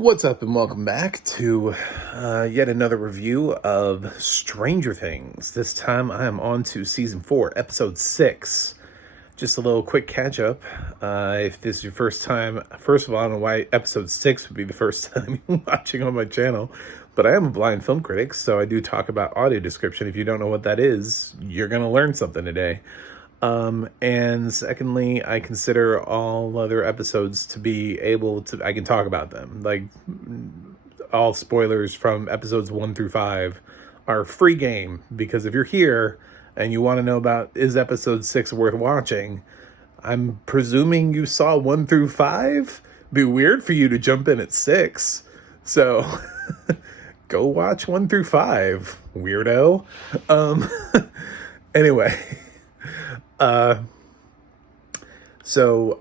What's up, and welcome back to yet another review of Stranger Things. This time I am on to Season 4, Episode 6. Just a little quick catch-up. If this is your first time, first of all, I don't know why Episode 6 would be the first time you're watching on my channel, but I am a blind film critic, so I do talk about audio description. If you don't know what that is, you're going to learn something today. And secondly, I consider all other episodes to be able to, I can talk about them. Like, all spoilers from episodes 1 through 5 are free game, because if you're here and you want to know about, is episode 6 worth watching, I'm presuming you saw 1 through 5. Be weird for you to jump in at 6. So go watch 1 through 5, weirdo. Anyway. So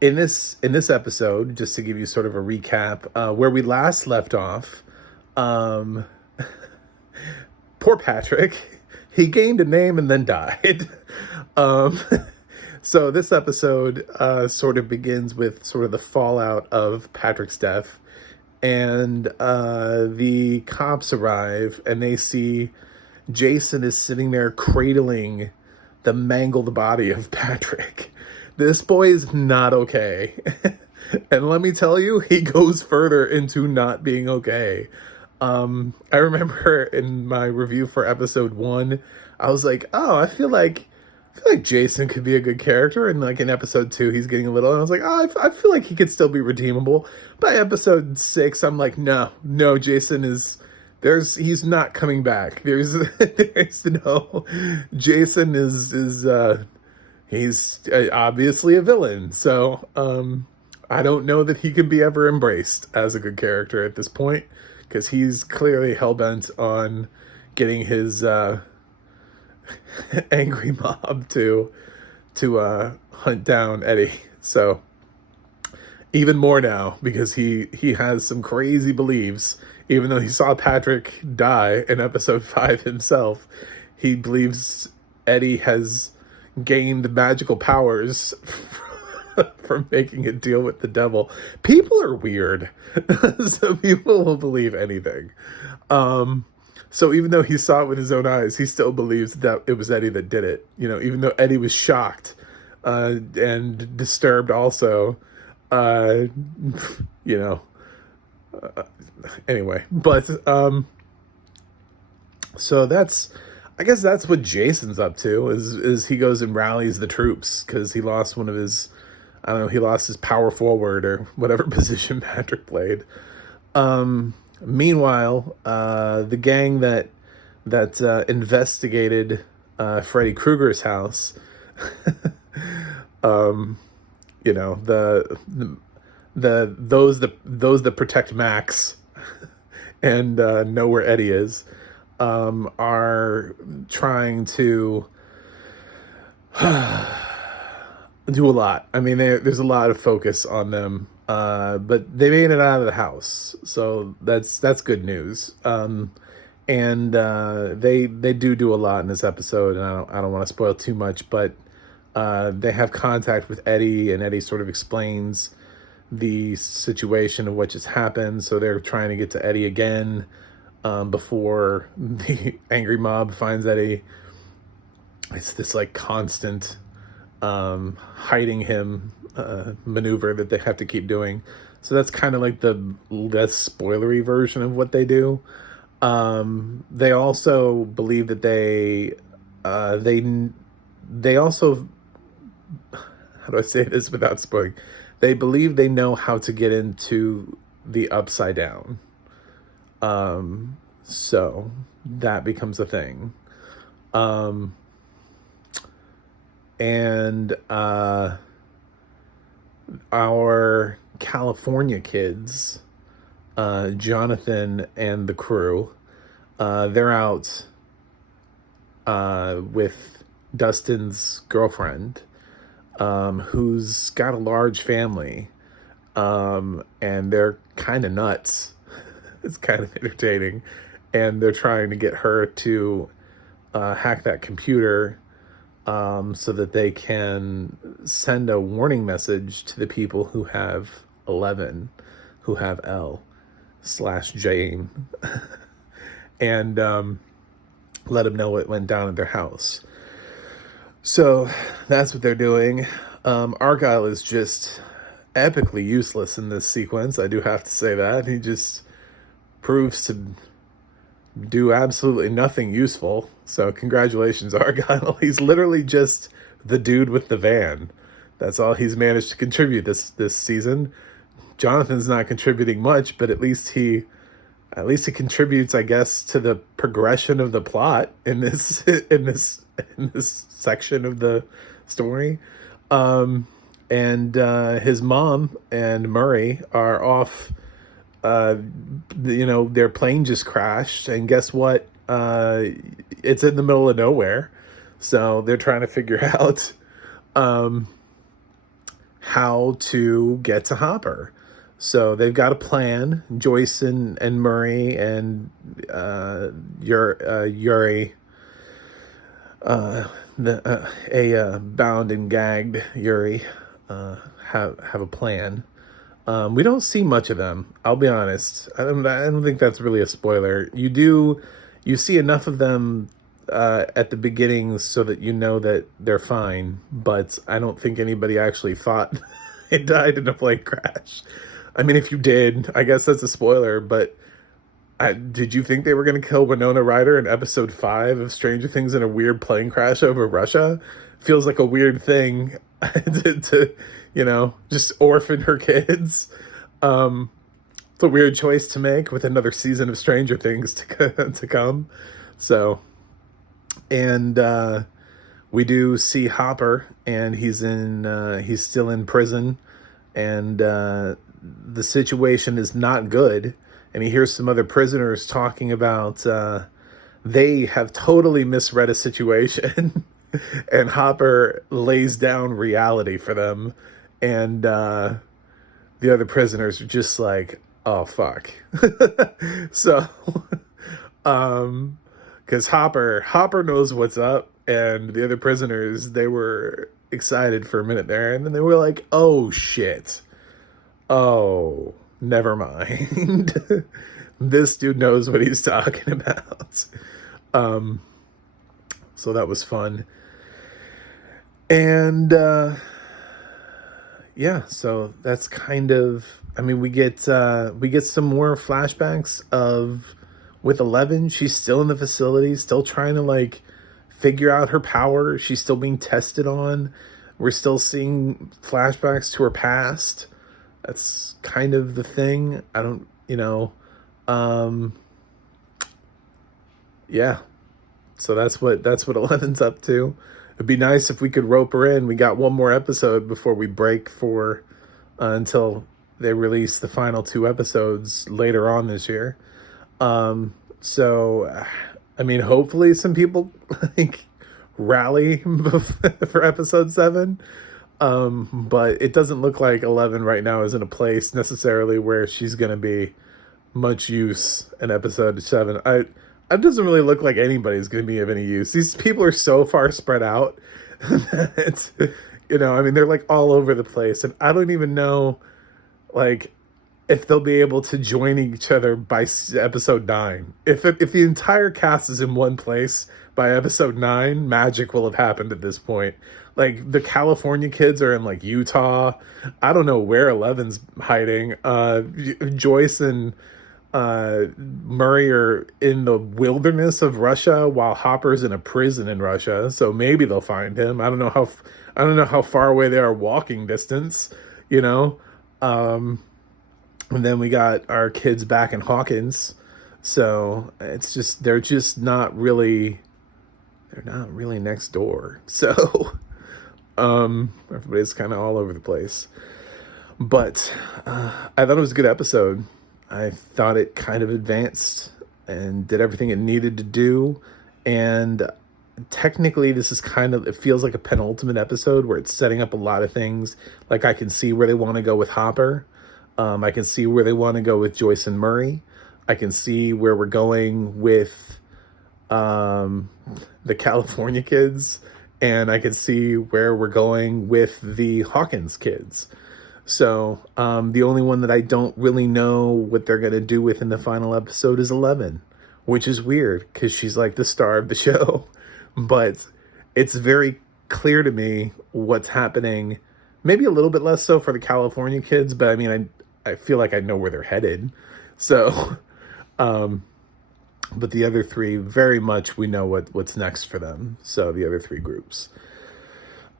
in this episode, just to give you sort of a recap, where we last left off, poor Patrick, he gained a name and then died. So this episode sort of begins with sort of the fallout of Patrick's death, and the cops arrive and they see Jason is sitting there cradling the mangled body of Patrick. This boy is not okay. And let me tell you, he goes further into not being okay. I remember in my review for episode 1, I was like, oh, I feel like Jason could be a good character. And like in episode 2, he's getting a little, and I was like, oh, I feel like he could still be redeemable. By episode 6, I'm like, no, Jason is... he's not coming back. There's no, Jason is he's obviously a villain. So, I don't know that he can be ever embraced as a good character at this point, because he's clearly hell-bent on getting his, angry mob to hunt down Eddie. So, even more now, because he has some crazy beliefs. Even though he saw Patrick die in episode 5 himself, he believes Eddie has gained magical powers from making a deal with the devil. People are weird. So people will believe anything. So even though he saw it with his own eyes, he still believes that it was Eddie that did it. You know, even though Eddie was shocked and disturbed also, you know, anyway, but so I guess that's what Jason's up to, is he goes and rallies the troops because he lost one of his, I don't know, he lost his power forward or whatever position Patrick played. Meanwhile, the gang that investigated Freddy Krueger's house, you know, those that protect Max and know where Eddie is, are trying to do a lot. I mean, there's a lot of focus on them, but they made it out of the house, so that's good news. And they do a lot in this episode, and I don't want to spoil too much, but they have contact with Eddie, and Eddie sort of explains the situation of what just happened. So they're trying to get to Eddie again before the angry mob finds Eddie. It's this like constant hiding him maneuver that they have to keep doing. So that's kind of like the less spoilery version of what they do. They also believe that they also, how do I say this without spoiling? They believe they know how to get into the Upside Down. So that becomes a thing. And our California kids, Jonathan and the crew, they're out with Dustin's girlfriend, who's got a large family, and they're kind of nuts. It's kind of entertaining, and they're trying to get her to hack that computer so that they can send a warning message to the people who have 11. who have L/Jane, and let them know what went down at their house. So that's what they're doing. Argyle is just epically useless in this sequence. I do have to say that. He just proves to do absolutely nothing useful. So congratulations, Argyle. He's literally just the dude with the van. That's all he's managed to contribute this season. Jonathan's not contributing much, but at least he contributes, I guess, to the progression of the plot in this section of the story. And his mom and Murray are off. Their plane just crashed, and guess what? It's in the middle of nowhere, so they're trying to figure out how to get to Hopper. So they've got a plan. Joyce and Murray and Yuri, bound and gagged Yuri, have a plan. We don't see much of them. I'll be honest. I don't think that's really a spoiler. You see enough of them at the beginning so that you know that they're fine, but I don't think anybody actually thought it died in a plane crash. I mean, if you did, I guess that's a spoiler, but did you think they were going to kill Winona Ryder in episode 5 of Stranger Things in a weird plane crash over Russia? Feels like a weird thing to just orphan her kids. It's a weird choice to make with another season of Stranger Things to come. So, and we do see Hopper, and he's still in prison, and the situation is not good. And he hears some other prisoners talking about they have totally misread a situation. And Hopper lays down reality for them. And the other prisoners are just like, oh, fuck. So, because Hopper knows what's up. And the other prisoners, they were excited for a minute there. And then they were like, oh, shit. Oh, never mind. This dude knows what he's talking about. So that was fun. And so that's kind of, I mean, we get some more flashbacks with 11. She's still in the facility, still trying to figure out her power. She's still being tested on. We're still seeing flashbacks to her past. That's kind of the thing. I don't, yeah. So that's what 11's up to. It'd be nice if we could rope her in. We got one more episode before we break for until they release the final 2 episodes later on this year. So, I mean, hopefully some people rally for episode 7. But it doesn't look like 11 right now is in a place necessarily where she's going to be much use in episode 7. It doesn't really look like anybody's going to be of any use. These people are so far spread out that, I mean, they're all over the place. And I don't even know, if they'll be able to join each other by episode 9. If the entire cast is in one place by episode 9, magic will have happened at this point. The California kids are in Utah. I don't know where 11's hiding. Joyce and Murray are in the wilderness of Russia while Hopper's in a prison in Russia. So maybe they'll find him. I don't know how far away they are walking distance, and then we got our kids back in Hawkins. So they're not really next door. So everybody's kind of all over the place. But I thought it was a good episode. I thought it kind of advanced and did everything it needed to do. And technically this is it feels like a penultimate episode where it's setting up a lot of things. I can see where they want to go with Hopper. I can see where they want to go with Joyce and Murray. I can see where we're going with the California kids. And I can see where we're going with the Hawkins kids. So the only one that I don't really know what they're going to do with in the final episode is 11, which is weird because she's like the star of the show. But it's very clear to me what's happening. Maybe a little bit less so for the California kids, but I mean, I feel like I know where they're headed. So, but the other three, very much we know what's next for them. So the other three groups.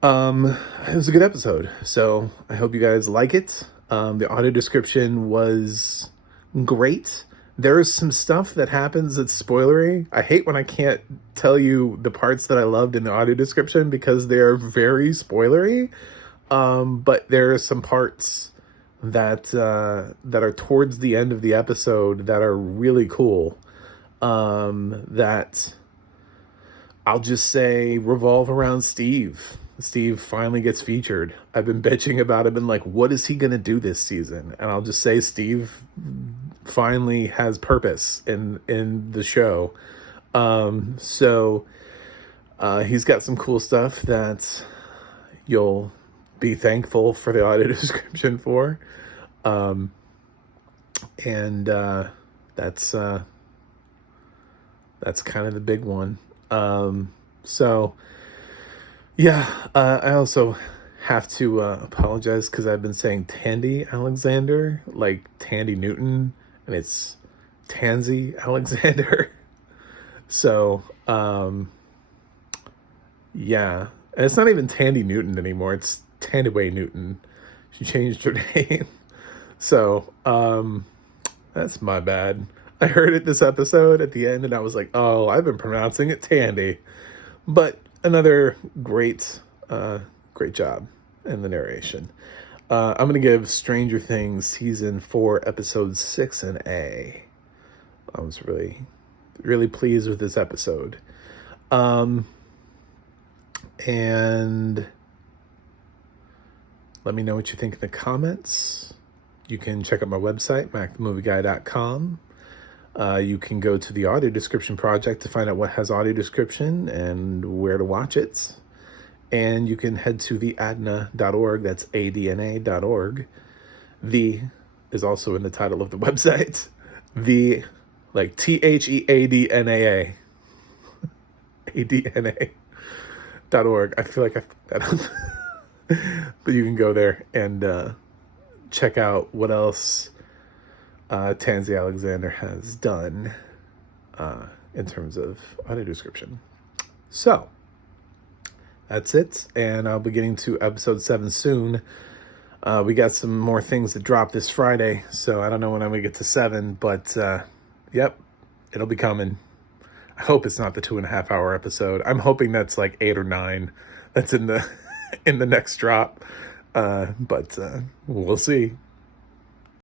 It was a good episode, so I hope you guys like it. The audio description was great. There is some stuff that happens that's spoilery. I hate when I can't tell you the parts that I loved in the audio description because they're very spoilery. But there are some parts that that are towards the end of the episode that are really cool. That I'll just say revolve around Steve. Steve finally gets featured. I've been bitching about him and like, what is he going to do this season? And I'll just say Steve finally has purpose in the show. So he's got some cool stuff that you'll be thankful for the audio description for. And that's kind of the big one. So yeah, I also have to apologize because I've been saying Tandy Alexander, like Tandy Newton, and it's Tansy Alexander. So, yeah. And it's not even Tandy Newton anymore. It's Tandyway Newton. She changed her name. So, that's my bad. I heard it this episode at the end, and I was like, oh, I've been pronouncing it Tandy. But another great job in the narration. I'm going to give Stranger Things Season 4, Episode 6 an A. I was really, really pleased with this episode. And let me know what you think in the comments. You can check out my website, macthemovieguy.com. You can go to the audio description project to find out what has audio description and where to watch it. And you can head to theadna.org. That's adna.org. The is also in the title of the website. The, like THEADNAA. ADNA.org. I feel like I fucked that up. But you can go there and check out what else Tansy Alexander has done in terms of audio description. So that's it, and I'll be getting to episode 7 soon. We got some more things that drop this Friday, so I don't know when I'm gonna get to 7, but yep, it'll be coming. I hope it's not the 2.5 hour episode. I'm hoping that's like 8 or 9 that's in the in the next drop, but we'll see.